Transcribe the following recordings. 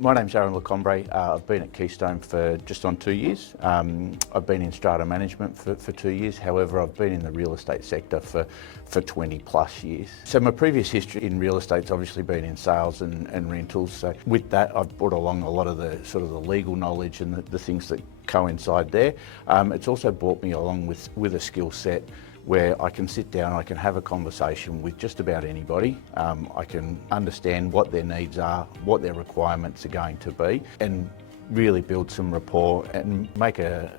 My name's Aaron Lacombre. I've been at Keystone for just on 2 years. I've been in strata management for 2 years. However, I've been in the real estate sector for 20 plus years. So my previous history in real estate's obviously been in sales and rentals. So with that, I've brought along a lot of the sort of the legal knowledge and the things that coincide there. It's also brought me along with a skill set where I can sit down, I can have a conversation with just about anybody. I can understand what their needs are, what their requirements are going to be, and really build some rapport and make a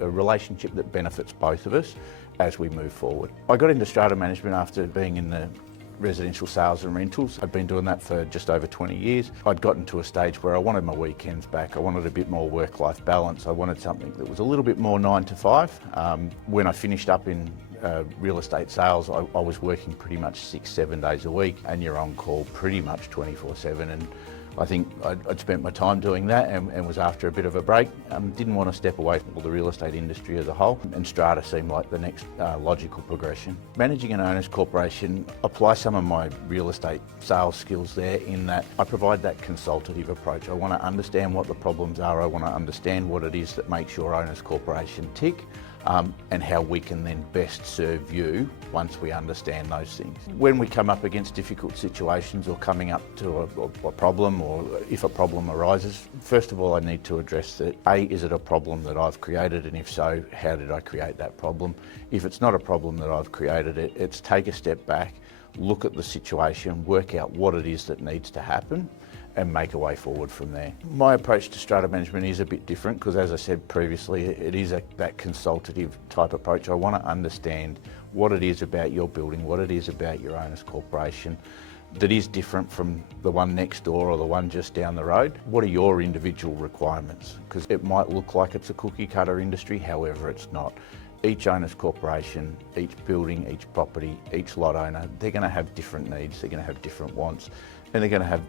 relationship that benefits both of us as we move forward. I got into strata management after being in the residential sales and rentals. I'd been doing that for just over 20 years. I'd gotten to a stage where I wanted my weekends back. I wanted a bit more work-life balance. I wanted something that was a little bit more 9 to 5. When I finished up in real estate sales, I was working pretty much 6-7 days a week, and you're on call pretty much 24/7. And I think I'd spent my time doing that and was after a bit of a break. Didn't want to step away from the real estate industry as a whole, and strata seemed like the next logical progression. Managing an owners corporation, apply some of my real estate sales skills there in that I provide that consultative approach. I want to understand what the problems are. I want to understand what it is that makes your owners corporation tick. And how we can then best serve you once we understand those things. When we come up against difficult situations or coming up to a problem, or if a problem arises, first of all I need to address that. Is it a problem that I've created, and if so, how did I create that problem? If it's not a problem that I've created, it's take a step back, look at the situation, work out what it is that needs to happen, and make a way forward from there. My approach to strata management is a bit different because, as I said previously, it is that consultative type approach. I want to understand what it is about your building, what it is about your owners corporation that is different from the one next door or the one just down the road. What are your individual requirements? Because it might look like it's a cookie cutter industry, however it's not. Each owners corporation, each building, each property, each lot owner, they're going to have different needs, they're going to have different wants, and they're going to have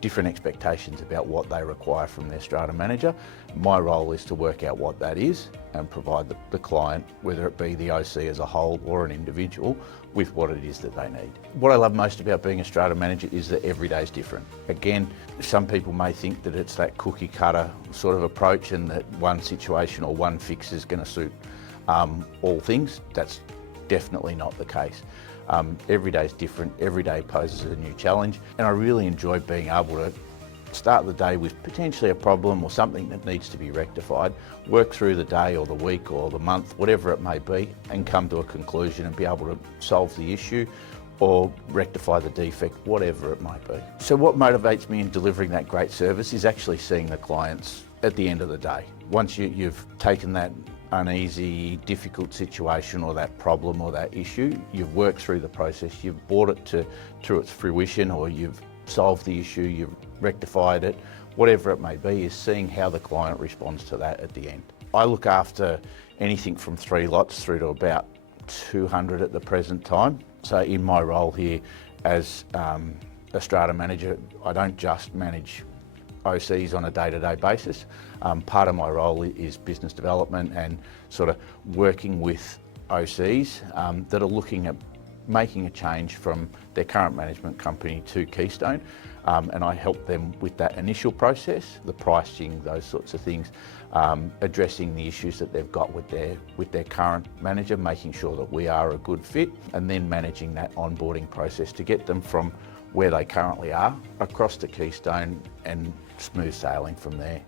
different expectations about what they require from their strata manager. My role is to work out what that is and provide the client, whether it be the OC as a whole or an individual, with what it is that they need. What I love most about being a strata manager is that every day is different. Again, some people may think that it's that cookie cutter sort of approach and that one situation or one fix is going to suit all things. That's definitely not the case. Every day is different, every day poses a new challenge, and I really enjoy being able to start the day with potentially a problem or something that needs to be rectified, work through the day or the week or the month, whatever it may be, and come to a conclusion and be able to solve the issue or rectify the defect, whatever it might be. So what motivates me in delivering that great service is actually seeing the clients at the end of the day. Once you've taken that uneasy, difficult situation or that problem or that issue, you've worked through the process, you've brought it to its fruition, or you've solved the issue, you've rectified it, whatever it may be, is seeing how the client responds to that at the end. I look after anything from 3 lots through to about 200 at the present time. So in my role here as a strata manager, I don't just manage OCs on a day-to-day basis. Part of my role is business development and sort of working with OCs that are looking at making a change from their current management company to Keystone, and I help them with that initial process, the pricing, those sorts of things, addressing the issues that they've got with their current manager, making sure that we are a good fit, and then managing that onboarding process to get them from where they currently are across to Keystone and smooth sailing from there.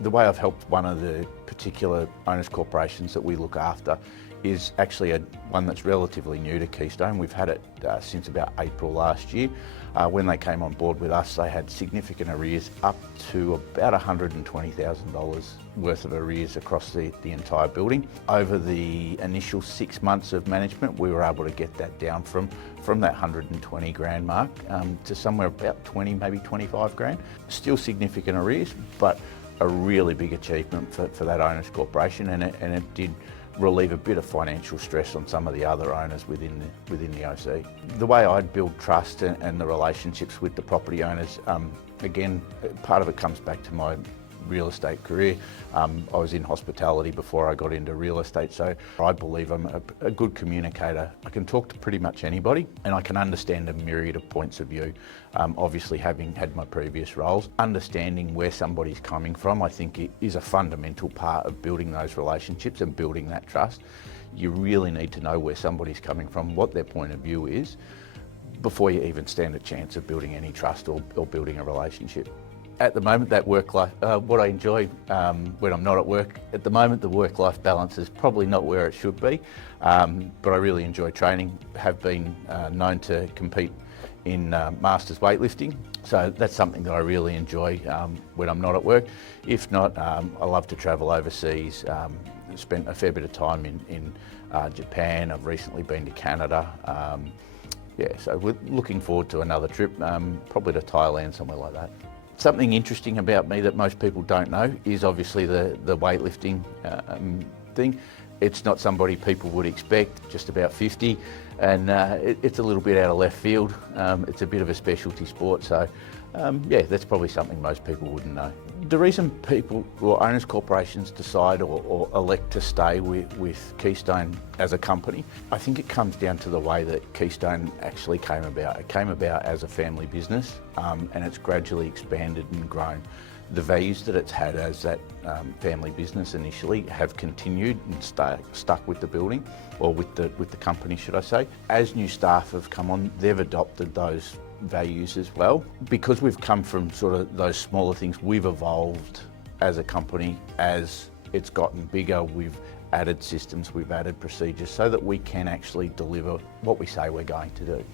The way I've helped one of the particular owners corporations that we look after is actually one that's relatively new to Keystone. We've had it since about April last year. When they came on board with us, they had significant arrears, up to about $120,000 worth of arrears across the entire building. Over the initial 6 months of management, we were able to get that down from that 120 grand mark to somewhere about 20, maybe 25 grand. Still significant arrears, but a really big achievement for that owners corporation, and it did relieve a bit of financial stress on some of the other owners within the OC. The way I'd build trust and the relationships with the property owners, again, part of it comes back to my real estate career. I was in hospitality before I got into real estate, so I believe I'm a good communicator. I can talk to pretty much anybody and I can understand a myriad of points of view. Obviously, having had my previous roles, understanding where somebody's coming from, I think it is a fundamental part of building those relationships and building that trust. You really need to know where somebody's coming from, what their point of view is, before you even stand a chance of building any trust or building a relationship. At the moment, that work-life, what I enjoy when I'm not at work, at the moment the work-life balance is probably not where it should be, but I really enjoy training, have been known to compete in masters weightlifting, so that's something that I really enjoy when I'm not at work. If not, I love to travel overseas, spent a fair bit of time in Japan, I've recently been to Canada. Yeah, so we're looking forward to another trip, probably to Thailand, somewhere like that. Something interesting about me that most people don't know is obviously the weightlifting thing. It's not somebody people would expect, just about 50, and it's a little bit out of left field. It's a bit of a specialty sport, so yeah, that's probably something most people wouldn't know. The reason people or owners corporations decide or elect to stay with Keystone as a company, I think it comes down to the way that Keystone actually came about. It came about as a family business and it's gradually expanded and grown. The values that it's had as that family business initially have continued and stuck with the building, or with the company, should I say. As new staff have come on, they've adopted those values as well. Because we've come from sort of those smaller things, we've evolved as a company. As it's gotten bigger, we've added systems, we've added procedures so that we can actually deliver what we say we're going to do.